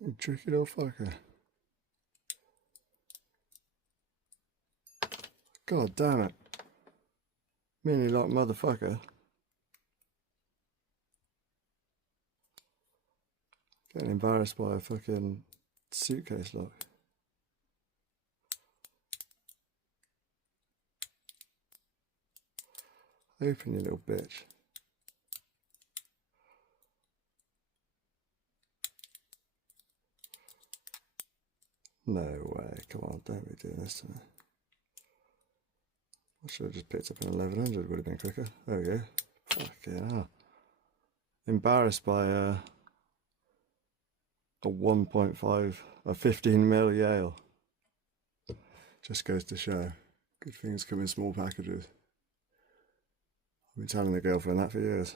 You tricky little fucker. God damn it. Mini lock motherfucker. Getting embarrassed by a fucking suitcase lock. Open, you little bitch. No way, come on, don't be doing this to me. I should have just picked up an 1100, would have been quicker. There we go. Fucking hell. Embarrassed by a 1.5, a 15mm Yale. Just goes to show. Good things come in small packages. I've been telling the girlfriend that for years.